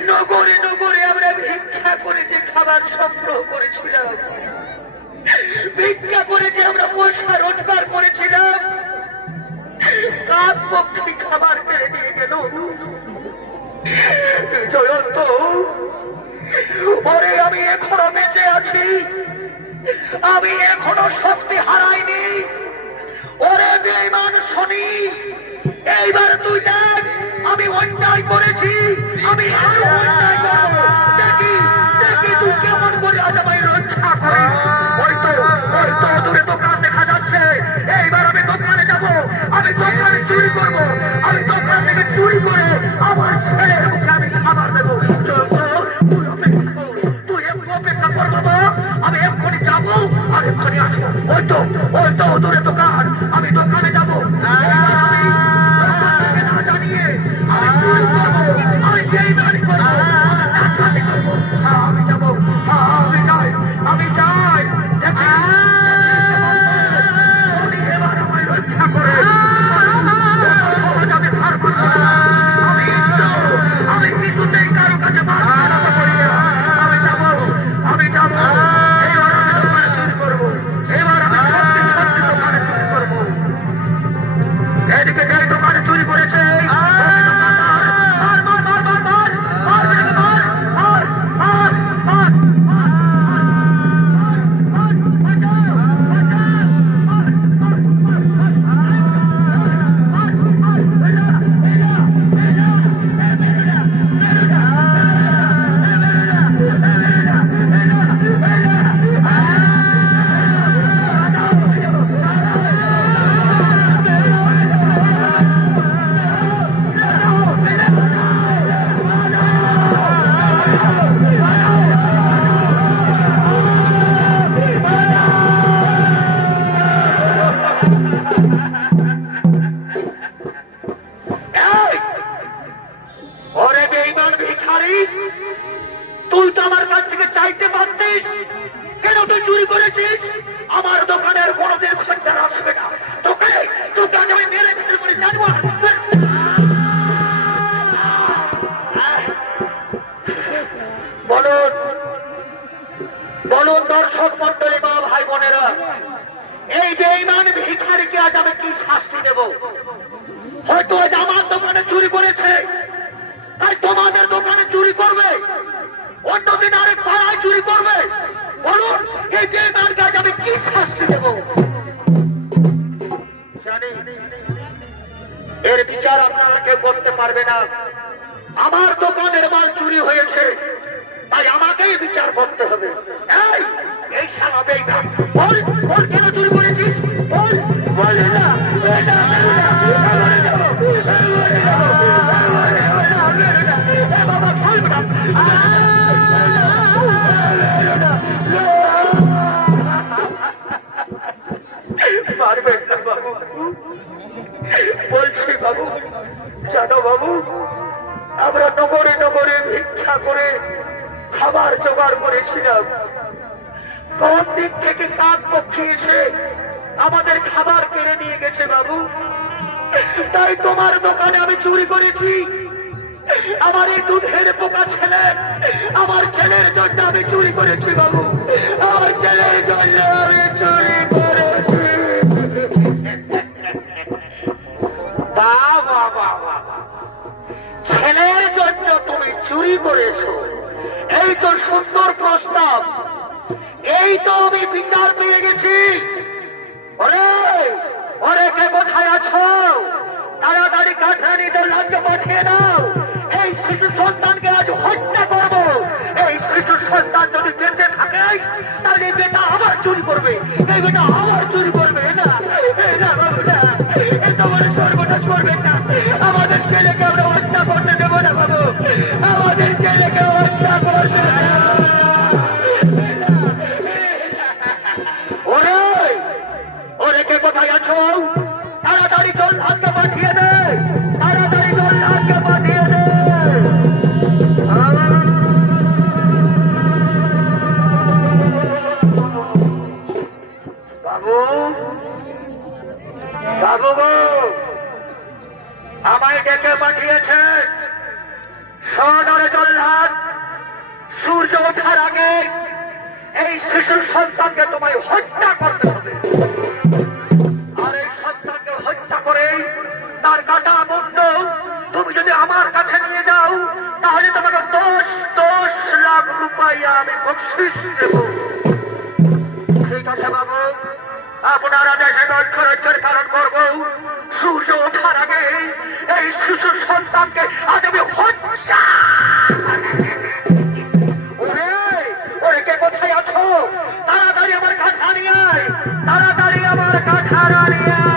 নগরে নগরে আমরা ভিক্ষা করে যে খাবার সংগ্রহ করেছিলাম, ভিক্ষা করে যে আমরা পয়সা রোজগার করেছিলাম, কার পক্ষে খাবার কেড়ে নিয়ে গেল। জয়ন্ত, ওরে আমি এখনো বেঁচে আছি, আমি এখনো শক্তি হারাইনি। ওরে বেঈমান শনি, এইবার তুই দেখ আমি অন্যায় করেছি, আমি আরো অন্যায় করবো। দেখি দেখি তুই কেমন করে আজ আমায় রক্ষা করে। ওই তো দূরে দোকান দেখা যাচ্ছে, এইবার আমি দোকানে যাবো, আমি দোকানে চুরি করবো, আমি দোকান থেকে চুরি করে আমার ছেলের মুখে আমি খাবার দেবো। তুই অপেক্ষা কর বাবা, আমি এক্ষুনি যাবো আর এক্ষুনি আসবো। ওই তো দূরে দোকান, আমি দোকানে যাবো। আমি যাই, এবার আমায় রক্ষা করে। আমি কিছুতেই কারো কাছে আমি যাবো, এবার আমি দোকানে চুরি করবো, এবার আমি সত্যি দোকানে চুরি করবো। এদিকে যাই, দোকানে চুরি করেছে, তুই তো আমার কাছ থেকে চাইতে পারতিস, কেন তুই চুরি করেছিস? আমার দোকানের কোনোদিন খদ্দের আসবে না, তোকে আমি মেরে ফেলে করে জানবো। বলুন দর্শক মন্ডলী, মা ভাই বোনেরা, এই বেঈমান ভিখারিকে আজ আমি কি শাস্তি দেব? হয়তো আজ আমার দোকানে চুরি করেছে, তাই তোমাদের দোকানে চুরি করবে, অন্যদিন আরেক পাড়ায় চুরি করবে। বলুন এই বেঈমানকে আজ আমি কি শাস্তি দেব? জানি এর বিচার আপনারা কেউ করতে পারবে না। আমার দোকানের মাল চুরি হয়েছে, তাই আমাকেই বিচার করতে হবে। এই শালা বেঈমান, বল কেন চুরি করেছিস? বল না। বাবা বল না। পারবেন না বাবু, বলছি বাবু, জানো বাবু, আমরা নগরে নগরে ভিক্ষা করে খাবার জোগাড় করেছিলাম, কোন দিক থেকে কাক পক্ষী এসে আমাদের খাবার কেড়ে নিয়ে গেছে বাবু। তাই তোমার দোকানে আমি চুরি করেছি। আমার এই দুধের পোকা ছেলে, আমার ছেলের জন্য আমি চুরি করেছি বাবু। আমার ছেলের জন্য আমি চুরি করেছি। বাবা বাবা, ছেলের জন্য তুমি চুরি করেছো, এই তো সুন্দর প্রস্তাব, এই তো আমি বিচার পেয়ে গেছি। ওরে ওরে, কে কোথায় আছো? তাড়াতাড়ি কাঠরানিদের রাজ্য পাঠিয়ে দাও। এই শিশু সন্তানকে আজ হত্যা করব। এই শিশু সন্তান যদি বেঁচে থাকে তাহলে এই বেটা আবার চুরি করবে, এই বেটা আবার চুরি করবে। না বাবু না, তোমার সর্বনাশ করবেন না। আমাদের ছেলেকে আমরা হত্যা করতে দেবো না বাবু, আমাদের ছেলেকে হত্যা করতে দেবো। ওরে ওরে, কে কোথায় আছো? তাড়াতাড়ি জল ভাগ্য পাঠিয়ে দে, তাড়াতাড়ি জল ভাগ্য পাঠিয়ে দে। বাবু বাবু গো, আমায় ডেকে পাঠিয়েছেন। সদরে জল্লাদ, সূর্য ওঠার আগে এই শিশু সন্তানকে তোমায় হত্যা করতে হবে। আর এই সন্তানকে হত্যা করে তার কাটা মুন্ড তুমি যদি আমার কাছে নিয়ে যাও তাহলে তোমাকে 10 লাখ রুপাইয়া আমি বকশিশ দেব। ঠিক আছে বাবু, আপনারা দেশে ঐক্যের পালন করব। সূর্য ওঠার আগে এই শিশু সন্তানকে আজ আমি হত্যা। ওরে কে কোথায় আছো? তাড়াতাড়ি আমার কাঠা নিয়ে আয়, তাড়াতাড়ি আমার কাঠা নিয়ে আয়।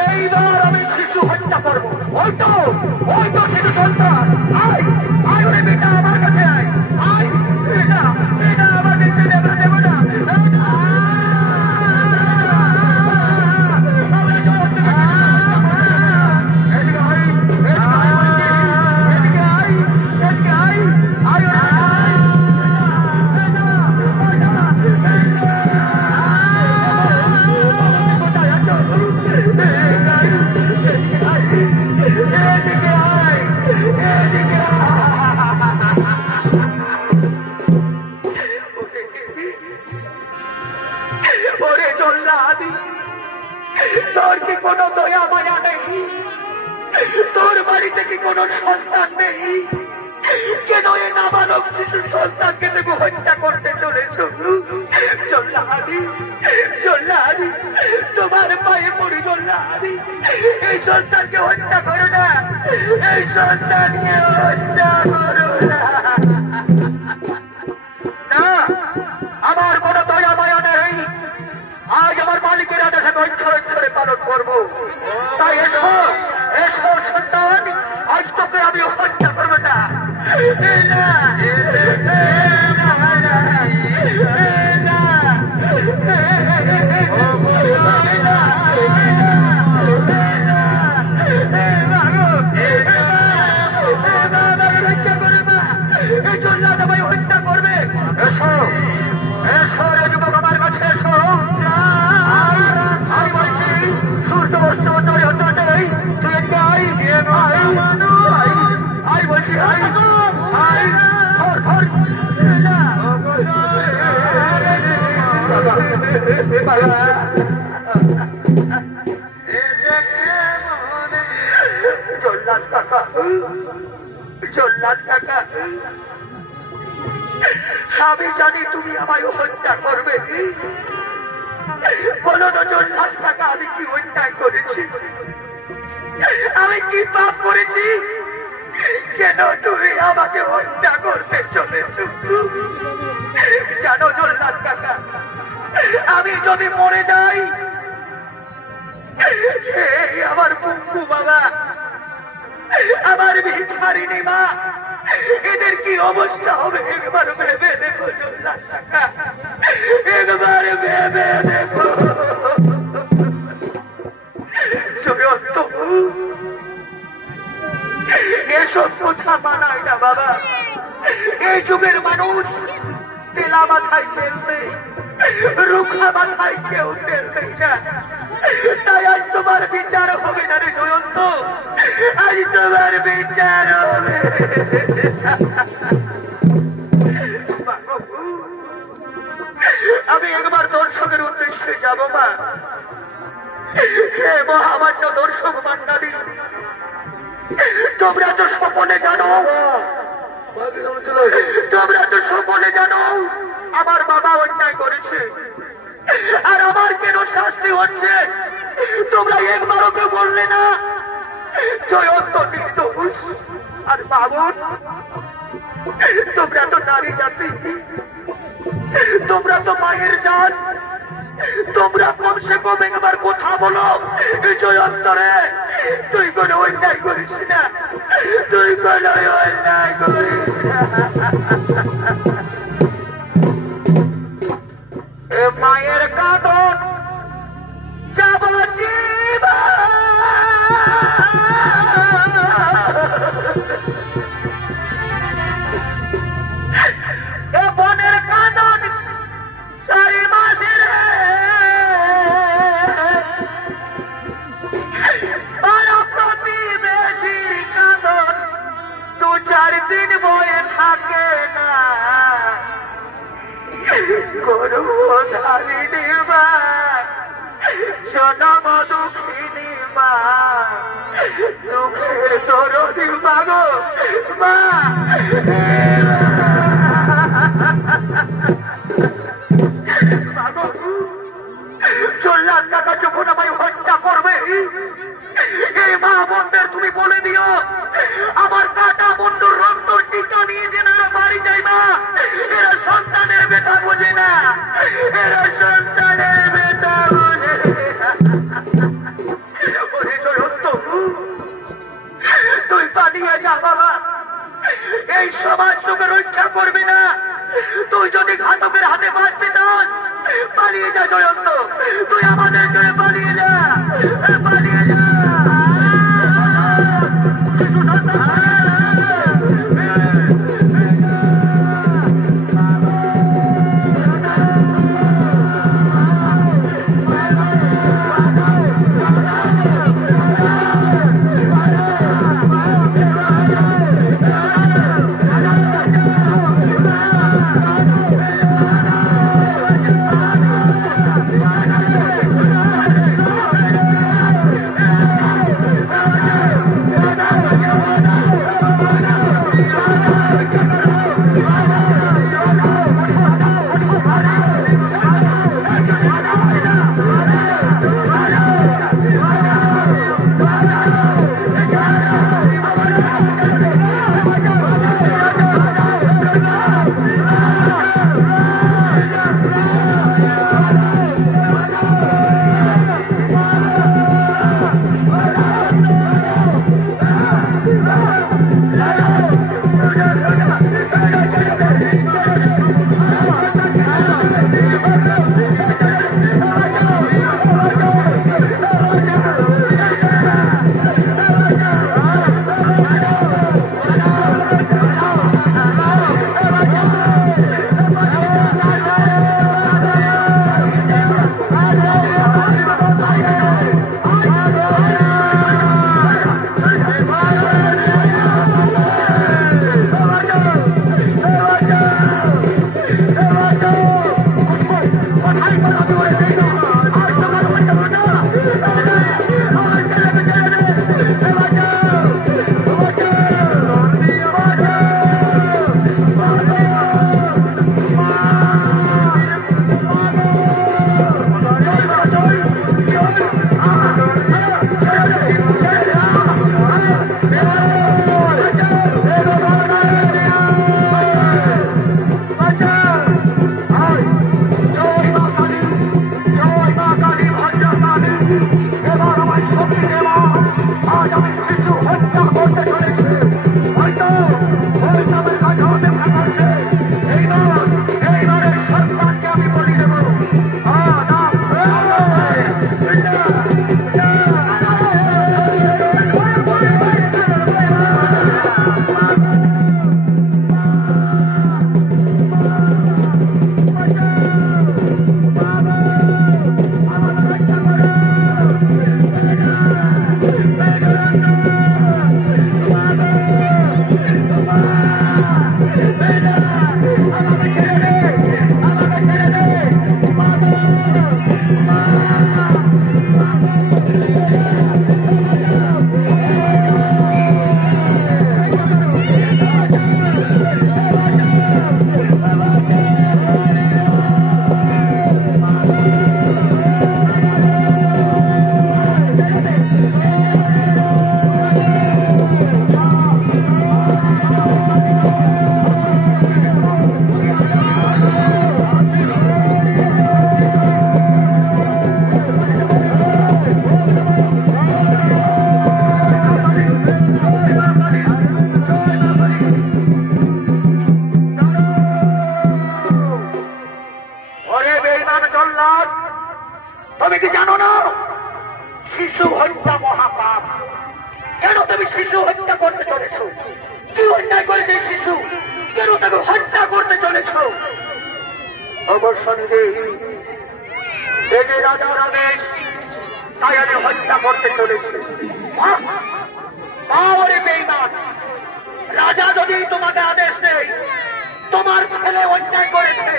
এইবার আমি শিশু হত্যা করবো। ওই তো শিশু সন্তান, আয় আয়, ওরে বেটা আমার কাছে আয়, আয় বেটা, বেটা আমাদের ছেলে আমরা দেবো না। ওরে জল্লাদ, তোর কি কোনো দয়া মায়া নেই? তোর বাড়িতে কি কোনো সন্তান নেই? কেন এ নাবালক শিশু সন্তানকে তুমি হত্যা করতে চলেছ? জল্লাদি, জল্লাদি, তোমার পায়ে পড়ি জল্লাদি, এই সন্তানকে হত্যা করো না, এই সন্তানকে হত্যা করো না। না, আমার কোনো দয়া মায়া নেই। আজ আমার মালিকের আদেশে অক্ষরে পালন করবো। তাই এসো এসো সন্তান, আজ তোকে আমি হত্যা করবো না। না জল্লাদ কাকা, জল্লাদ কাকা, আমি জানি তুমি আমায় হত্যা করবে। বলো না জল্লাদ কাকা, আমি কি অন্যায় করেছি? আমি কি পাপ করেছি? কেন তুমি আমাকে হত্যা করতে চলেছ? জানো জল্লাদ কাকা, আমি যদি মরে যাই, আমার বুকু বাবা, আমার ভিখারিনী মা, এদের কি অবস্থা হবে একবার ভেবে দেখো জল্লাদ কাকা, একবার ভেবে দেখো। এসব কথা মানায় না বাবা। এই যুগের মানুষ তেলা মাথায় ফেলবে, রুখা মাথায় কেউ ফেলবে না। তাই আজ তোমার বিচার হবে না রে জয়ন্ত, আজ তোমার বিচার হবে। আমি একবার দর্শকের উদ্দেশ্যে যাব মা। হে মহামান্য দর্শক মন্ডলী, তোমরা তো স্বপনে জানো, তোমরা তো স্বপনে জানো আমার বাবা অন্যায় করেছে, আর আমার কেন শাস্তি হচ্ছে তোমরা একবারও কেউ বললে না। জয়ন্ত নির্দোষ আর বাবুন, তোমরা তো নারী জাতি, তোমরা তো মায়ের জান, তোমরা কমসে কম একবার কথা বলো। জয়ন্ত রে, তুই কোন অন্যায় করিস না, তুই কোন অন্যায় করিস না। মায়ের কাঁদন যাবতীব, বনের কাঁদন সারি মাঝে, প্রতিবেশীর কাঁদন 2-4 দিন বয়ে থাকে না। গর্ভধারিণী মা, জনম দুঃখিনী মা, দুঃখের দরদী মা গো মা। জল্লাদ কাকা যখন আমায় হত্যা করবে, এই মা বোনদের তুমি বলে দিও আমার কাটা বন্ধুর রক্ত টিকা নিয়ে যেন বাড়ি যায় মা। এরা সন্তানের বেটা বোঝে না, এরা সন্তানের বেটা বোঝে না। তুই পালিয়ে যা বাবা, এই সমাজ তোকে রক্ষা করবে না। তুই যদি ঘাতকের হাতে বাঁচতে চাস, পালিয়ে যা জয়ন্ত, তুই আমাদের জন্য পালিয়ে যা, পালিয়ে যা। তুমি কি জানো না শিশু হত্যা মহাপাপ? কেন তুমি শিশু হত্যা করতে চলেছ? কি অন্যায় করেছে শিশু? কেন তাকে হত্যা করতে চলেছ? অবশ্যই এই যে রাজার আদেশ, তাই আমি হত্যা করতে চলেছি। বেঈমান, রাজা যদি তোমাকে আদেশ দেয় তোমার ছেলে অন্যায় করেছে,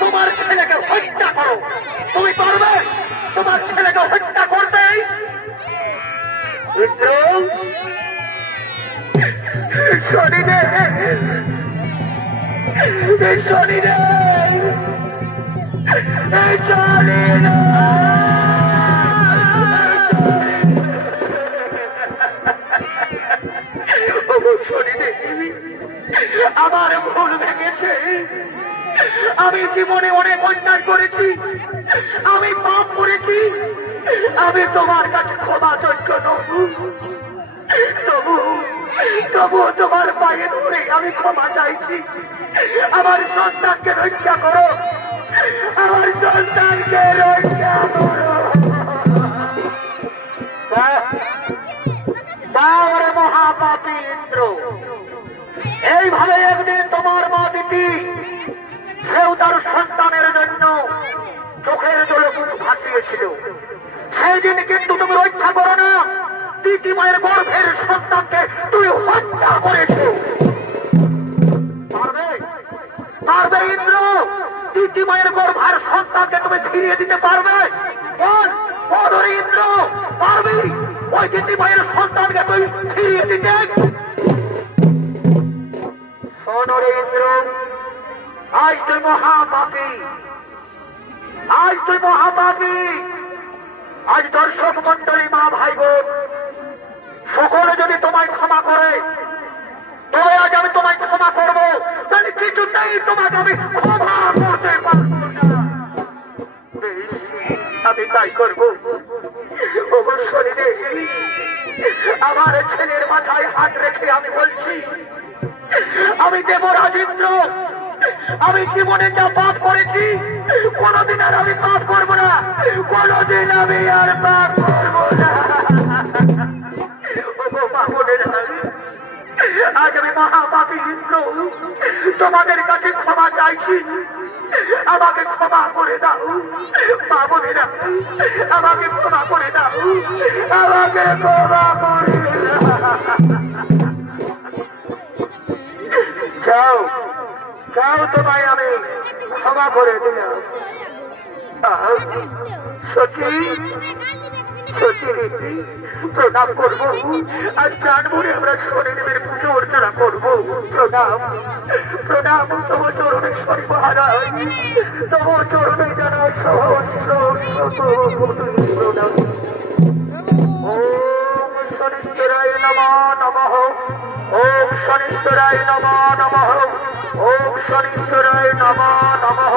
তোমার ছেলেকে হত্যা করো, তুমি পারবে তোমার ছেলেকে হত্যা করতে? শনিদেব, আমার ভুল ভেঙেছে। আমি জীবনে অনেক অন্যায় করেছি, আমি পাপ করেছি, আমি তোমার কাছে ক্ষমা যোগ্য নব। তবু তোমার পায়ে ধরে আমি ক্ষমা চাইছি। আমার সন্তানকে রক্ষা করো, আমার সন্তানকে রক্ষা করো। মহাপাপী ইন্দ্র, এইভাবে একদিন তোমার মা দিতি, সেও তার সন্তানের জন্য চোখের জলে মুখ ভাসিয়েছিল। সেই দিন কিন্তু তুমি রক্ষা করো না, দিতি মায়ের গর্ভের সন্তানকে তুই হত্যা করেছ। পারবে ইন্দ্র? দিতি মায়ের গর্ভের সন্তানকে তুমি ফিরিয়ে দিতে পারবে? ইন্দ্র, পারবি ওই দিতি মায়ের সন্তানকে তুই ফিরিয়ে দিতে? শোনরে ইন্দ্র, আজ তুই মহাপাপী, আজ তুই মহাপাপী। আজ দর্শক মন্ডলী, মা ভাই বোন সকলে যদি তোমায় ক্ষমা করে, তবে আজ আমি তোমায় ক্ষমা করবো, তাহলে কিছুতেই তোমাকে আমি ক্ষমা করতে পারবো না। আমি তাই করবো। অবশ্যই আমার ছেলের মাথায় হাত রেখে আমি বলছি, আমি দেবরাজ ইন্দ্র, আমি জীবনে যা পাপ করেছি কোনদিন আর আমি পাপ করবো না, কোনদিন আমি আর পাপ করবো না। আজ আমি মহাপাপী ইন্দ্র তোমাদের কাছে ক্ষমা চাইছি, আমাকে ক্ষমা করে দাও। বাবুরা, আমাকে ক্ষমা করে দাও, আমাকে ক্ষমা করে দাও। যাও যাও, তোমায় আমি ক্ষমা করে দিলাম। সচি প্রণাম করবো, আর জানবো আমরা শনিদেবের পুজো অর্চনা করবো। প্রণাম প্রণাম, তবু চরণেশ্বরী মহারাজ, তবু চরণে জানা সহস্র প্রণাম। ওম শনিশ্বরায় নমঃ নমঃ, ওম শনিশ্বরায় নমঃ নমঃ, ওম শনিশ্বরায় নমঃ নমঃ,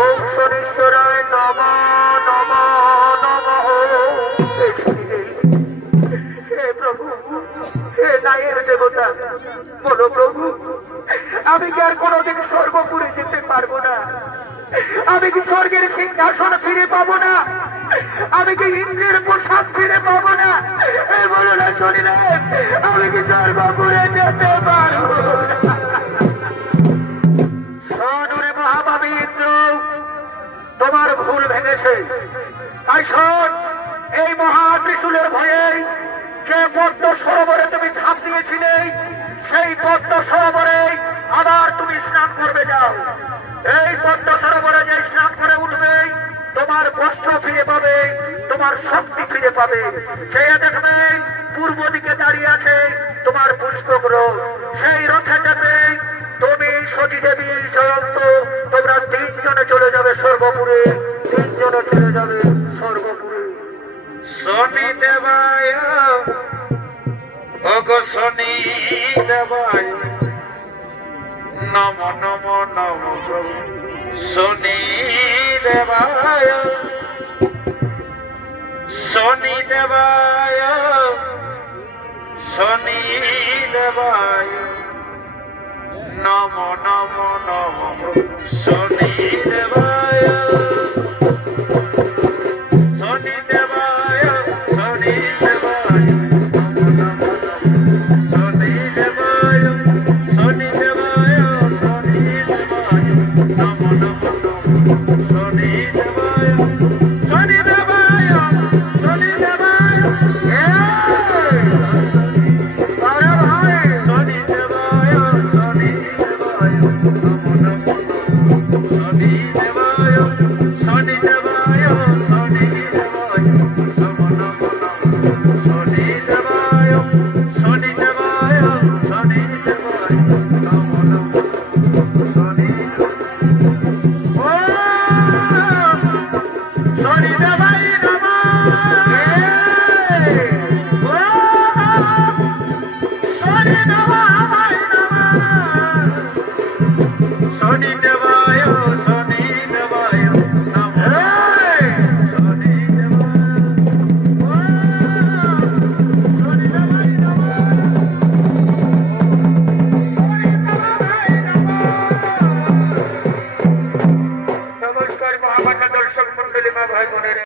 ওম শনিশ্বরায় নমঃ নমঃ নমঃ। হে প্রভু, হে নায়ের দেবতা, বলো প্রভু, আমি কি আর কোনদিন স্বর্গপুরে যেতে পারবো না? আমি কি স্বর্গের সিংহাসন ফিরে পাবো না? আমি কি ইন্দ্রের পোশাক ফিরে পাবো না? বলো না শরীরে, আমি কি স্বর্গপুরে যেতে পারবো না? শোন মহাভাবী ইন্দ্র, তোমার ভুল ভেঙেছে। তাই শোন, এই মহা ত্রিশূলের ভয়ে যে পদ্ম সরোবরে তুমি ঝাঁপ দিয়েছিলে, সেই পদ্ম সরোবরে আবার তুমি স্নান করবে। যাও, এই পদ্ম সরোবরে যে স্নান করে উঠবে, তোমার বস্ত্র ফিরে পাবে, তোমার শক্তি ফিরে পাবে। সে দেখবে পূর্ব দিকে দাঁড়িয়ে আছে তোমার পুষ্পক রথ, সেই রথে যাবে তুমি, সতী দেবী, জয়ন্ত, তোমরা তিনজনে চলে যাবে স্বর্গপুরে, তিনজনে চলে যাবে স্বর্গপুরে। শনি দেবায়, ওগো শনি দেবায় নম নম নম, শনি দেবায়, শনি দেবায়, শনি দেবায় নম নম নম, শনি দেবায়, শনি